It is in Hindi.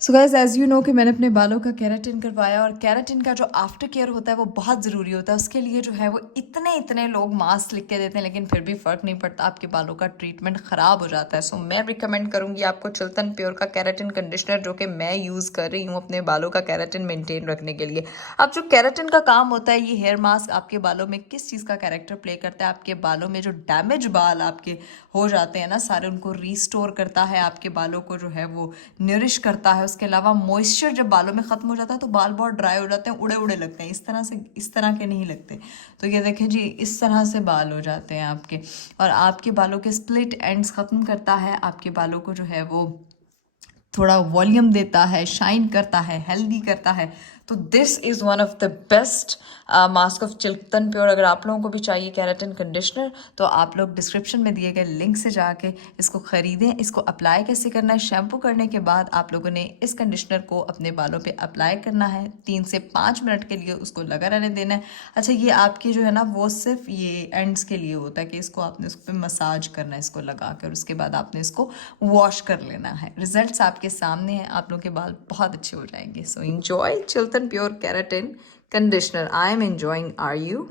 So guys as you know कि मैंने अपने बालों का केराटिन करवाया और केराटिन का जो आफ्टर केयर होता है वो बहुत ज़रूरी होता है। उसके लिए जो है वो इतने इतने लोग मास्क लिख के देते हैं, लेकिन फिर भी फ़र्क नहीं पड़ता, आपके बालों का ट्रीटमेंट ख़राब हो जाता है। सो मैं रिकमेंड करूँगी आपको चिल्तन प्योर का केराटिन कंडीशनर, जो कि मैं यूज़ कर रही हूँ अपने बालों का केराटिन मेंटेन रखने के लिए। अब जो केराटिन का काम होता है, ये हेयर मास्क आपके बालों में किस चीज़ का कैरेक्टर प्ले करता है, आपके बालों में जो डैमेज बाल आपके हो जाते हैं ना सारे, उनको रिस्टोर करता है, आपके बालों को जो है वो नरिश करता है। उसके अलावा मॉइस्चर जब बालों में ख़त्म हो जाता है तो बाल बहुत ड्राई हो जाते हैं, उड़े उड़े लगते हैं, इस तरह से, इस तरह के नहीं लगते। तो ये देखें जी, इस तरह से बाल हो जाते हैं आपके। और आपके बालों के स्प्लिट एंड्स ख़त्म करता है, आपके बालों को जो है वो थोड़ा वॉल्यूम देता है, शाइन करता है, हेल्दी करता है। तो this is one of the best mask of Chiltan Pure. अगर आप लोगों को भी चाहिए केराटिन कंडीशनर तो आप लोग डिस्क्रिप्शन में दिए गए लिंक से जाके इसको ख़रीदें। इसको अप्लाई कैसे करना है, शैम्पू करने के बाद आप लोगों ने इस कंडीशनर को अपने बालों पे अप्लाई करना है, 3 से 5 मिनट के लिए उसको लगा रहने देना है। अच्छा, ये आपकी जो है ना वो सिर्फ ये एंड्स के लिए होता है कि इसको आपने उस पर मसाज करना है, इसको लगा कर, उसके बाद आपने इसको वॉश कर लेना है। रिजल्ट्स आपके सामने हैं, आप लोगों के बाल बहुत अच्छे हो जाएंगे। So enjoy Chiltan Pure keratin conditioner. I am enjoying, are you?